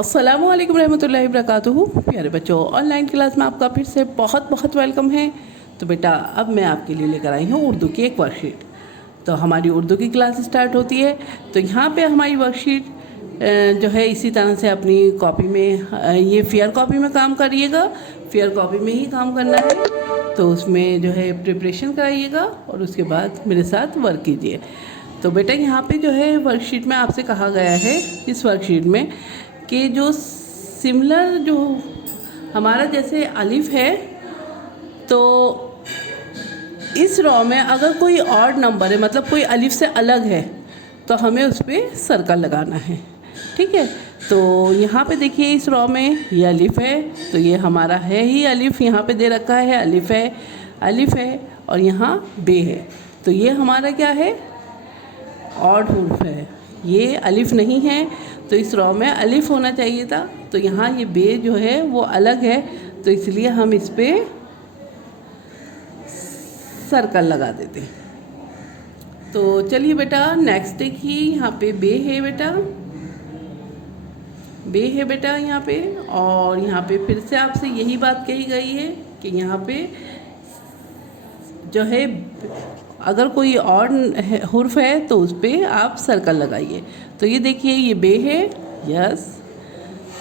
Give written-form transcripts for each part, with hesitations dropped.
अस्सलामुअलैकुम रहमतुल्लाहि वबरकातुहू। प्यारे बच्चों, ऑनलाइन क्लास में आपका फिर से बहुत बहुत वेलकम है। तो बेटा, अब मैं आपके लिए लेकर आई हूँ उर्दू की एक वर्कशीट। तो हमारी उर्दू की क्लास स्टार्ट होती है। तो यहाँ पे हमारी वर्कशीट जो है इसी तरह से अपनी कॉपी में, ये फेयर कॉपी में काम करिएगा, फेयर कॉपी में ही काम करना है। तो उसमें जो है प्रिपरेशन कराइएगा और उसके बाद मेरे साथ वर्क कीजिए। तो बेटा, यहाँ पे जो है वर्कशीट में आपसे कहा गया है, इस वर्कशीट में कि जो सिमिलर जो हमारा जैसे अलिफ है, तो इस रॉ में अगर कोई ऑड नंबर है, मतलब कोई अलिफ से अलग है, तो हमें उस पर सर्कल लगाना है। ठीक है। तो यहाँ पे देखिए, इस रॉ में ये अलिफ है, तो ये हमारा है ही अलिफ, यहाँ पे दे रखा है अलिफ है और यहाँ बे है। तो ये हमारा क्या है, ऑड हुर्फ है, ये अलिफ नहीं है। तो इस रॉ में अलिफ होना चाहिए था, तो यहाँ ये बे जो है वो अलग है, तो इसलिए हम इस पर सर्कल लगा देते हैं। तो चलिए बेटा, नेक्स्ट देखिए, यहाँ पे बे है बेटा यहाँ पे। और यहाँ पे फिर से आपसे यही बात कही गई है कि यहाँ पे जो है अगर कोई और हुर्फ है तो उस पर आप सर्कल लगाइए। तो ये देखिए, ये बे है, यस।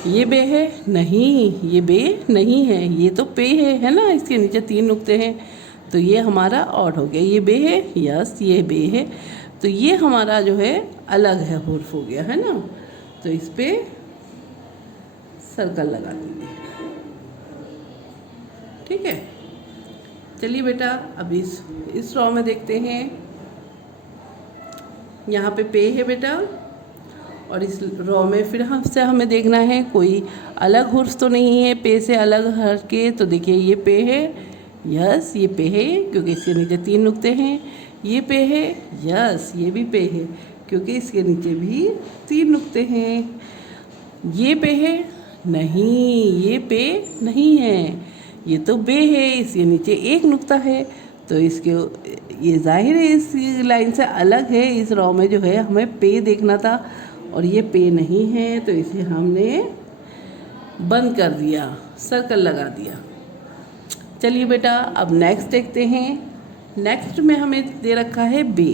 ये बे है, नहीं, ये बे नहीं है, ये तो पे है ना, इसके नीचे 3 नुक्ते हैं, तो ये हमारा ऑड हो गया। ये बे है, यस, ये बे है, तो ये हमारा जो है अलग है, हुर्फ हो गया है ना। तो इस पर सर्कल लगा दीजिए। ठीक है। चलिए बेटा, अब इस रॉ में देखते हैं। यहाँ पे है बेटा, और इस रॉ में फिर हमसे हमें देखना है कोई अलग हुर्फ तो नहीं है पे से अलग हट के। तो देखिए, ये पे है, यस, ये पे है क्योंकि इसके नीचे 3 नुक्ते हैं। ये पे है, यस, ये भी पे है क्योंकि इसके नीचे भी 3 नुक्ते हैं। ये पे है, नहीं, ये पे नहीं है, ये तो बे है, इसके नीचे 1 नुक्ता है, तो इसके ये जाहिर है इस लाइन से अलग है। इस रॉ में जो है हमें पे देखना था और ये पे नहीं है, तो इसे हमने बंद कर दिया, सर्कल लगा दिया। चलिए बेटा, अब नेक्स्ट देखते हैं। नेक्स्ट में हमें दे रखा है बे।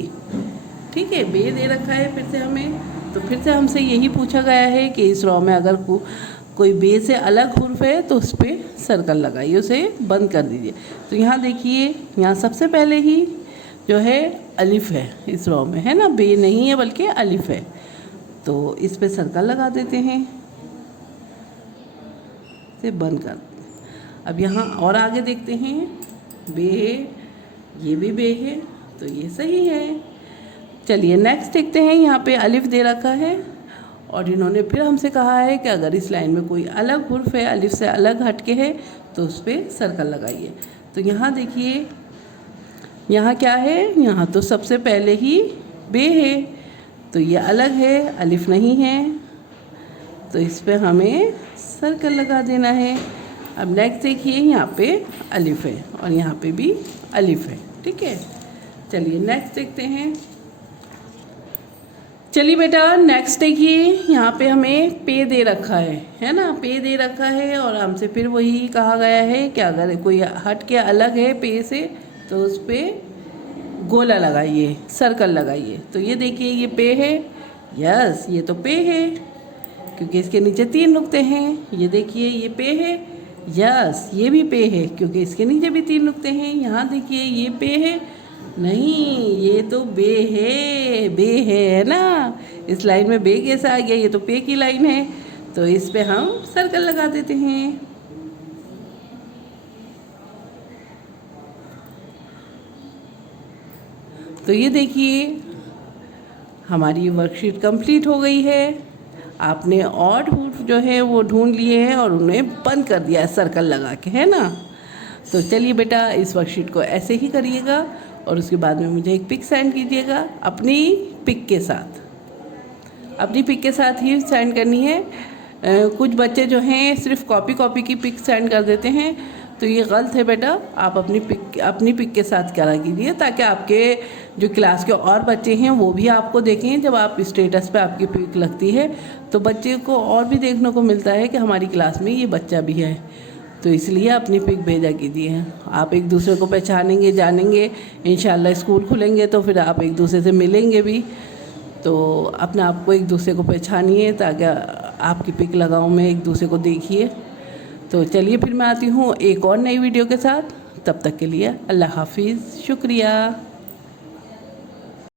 ठीक है, बे दे रखा है फिर से हमें। तो फिर से हमसे यही पूछा गया है कि इस रॉ में अगर कोई बे से अलग हुर्फ है तो उस पर सर्कल लगाइए, उसे बंद कर दीजिए। तो यहाँ देखिए, यहाँ सबसे पहले ही जो है अलिफ है इस रॉ में, है ना, बे नहीं है बल्कि अलिफ है, तो इस पे सर्कल लगा देते हैं, इसे बंद कर देते हैं। अब यहाँ और आगे देखते हैं, बे है, ये भी बे है, तो ये सही है। चलिए नेक्स्ट देखते हैं। यहाँ पे अलिफ दे रखा है और इन्होंने फिर हमसे कहा है कि अगर इस लाइन में कोई अलग हुर्फ है, अलिफ से अलग हटके है, तो उस पर सर्कल लगाइए। तो यहाँ देखिए, यहाँ क्या है, यहाँ तो सबसे पहले ही बे है, तो ये अलग है, अलिफ नहीं है, तो इस पर हमें सर्कल लगा देना है। अब नेक्स्ट देखिए, यहाँ पे अलिफ है और यहाँ पे भी अलिफ है। ठीक है। चलिए नेक्स्ट देखते हैं। चलिए बेटा, नेक्स्ट देखिए, यहाँ पे हमें पे दे रखा है ना, पे दे रखा है और हमसे फिर वही कहा गया है कि अगर कोई हट के अलग है पे से तो उस पर गोला लगाइए, सर्कल लगाइए। तो ये देखिए, ये पे है, यस, ये तो पे है क्योंकि इसके नीचे 3 नुक्ते हैं। ये देखिए, ये पे है, यस, ये भी पे है क्योंकि इसके नीचे भी 3 नुक्ते हैं। यहाँ देखिए, ये पे है, नहीं, ये तो बे है ना, इस लाइन में बे कैसे आ गया, ये तो पे की लाइन है, तो इस पे हम सर्कल लगा देते हैं। तो ये देखिए, हमारी वर्कशीट कंप्लीट हो गई है। आपने ऑड हुर्फ जो है वो ढूंढ लिए हैं और उन्हें बंद कर दिया है सर्कल लगा के, है ना। तो चलिए बेटा, इस वर्कशीट को ऐसे ही करिएगा और उसके बाद में मुझे एक पिक सेंड कीजिएगा अपनी पिक के साथ। अपनी पिक के साथ ही सेंड करनी है। कुछ बच्चे जो हैं सिर्फ कॉपी की पिक सेंड कर देते हैं, तो ये गलत है बेटा। आप अपनी पिक के साथ करा कीजिए, ताकि आपके जो क्लास के और बच्चे हैं वो भी आपको देखें। जब आप स्टेटस पे आपकी पिक लगती है तो बच्चे को और भी देखने को मिलता है कि हमारी क्लास में ये बच्चा भी है। तो इसलिए अपनी पिक भेजा कीजिए। आप एक दूसरे को पहचानेंगे, जानेंगे। इंशाल्लाह स्कूल खुलेंगे तो फिर आप एक दूसरे से मिलेंगे भी। तो अपने आप को एक दूसरे को पहचानिए, ताकि आपकी पिक लगाऊं मैं, एक दूसरे को देखिए। तो चलिए फिर मैं आती हूँ एक और नई वीडियो के साथ। तब तक के लिए अल्लाह हाफिज़, शुक्रिया।